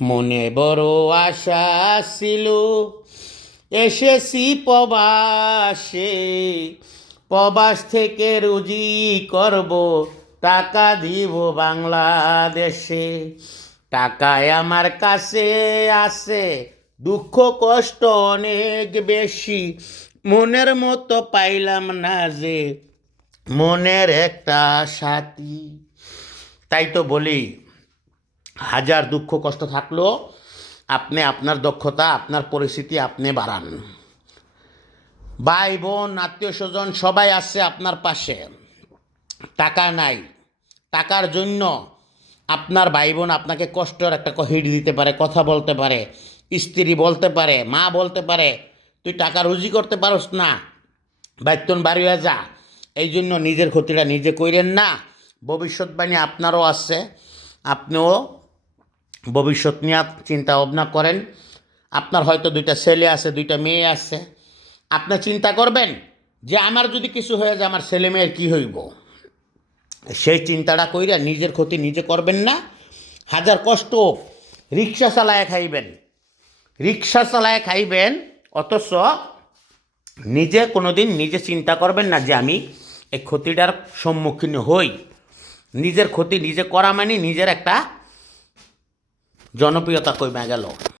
মনে বড় আশা ছিল, এসেছি প্রবাসে, প্রবাস থেকে রুজি করব, টাকা দিব বাংলাদেশে। টাকায় আমার কাছে আছে, দুঃখ কষ্ট অনেক বেশি, মনের মতো পাইলাম না যে মনের একটা সাথী। তাই তো বলি, হাজার দুঃখ কষ্ট থাকলেও আপনি আপনার দক্ষতা, আপনার পরিস্থিতি আপনি বাড়ান। ভাই বোন আত্মীয় স্বজন সবাই আছে আপনার পাশে। টাকা নাই, টাকার জন্য আপনার ভাই বোন আপনাকে কষ্টের একটা হিট দিতে পারে, কথা বলতে পারে, স্ত্রী বলতে পারে, মা বলতে পারে তুই টাকা রুজি করতে পারস না, বেতন বাড়ি হয়ে যা। এই জন্য নিজের ক্ষতিটা নিজে কইরেন না। ভবিষ্যৎবাণী আপনারও আছে, আপনিও ভবিষ্যৎ নিয়ে চিন্তা ভাবনা করেন। আপনার হয়তো দুইটা ছেলে আছে, দুইটা মেয়ে আছে। আপনি চিন্তা করবেন যে আমার যদি কিছু হয়ে যায় আমার ছেলে মেয়ের কী হইব। সেই চিন্তাটা কইরা নিজের ক্ষতি নিজে করবেন না। হাজার কষ্ট রিক্সা চালায় খাইবেন, রিক্সা চালায় খাইবেন, অথচ নিজে কোনোদিন নিজে চিন্তা করবেন না যে আমি এই ক্ষতিটার সম্মুখীন হই। নিজের ক্ষতি নিজে করা মানে নিজের একটা জনপ্রিয়তা কমে গেল।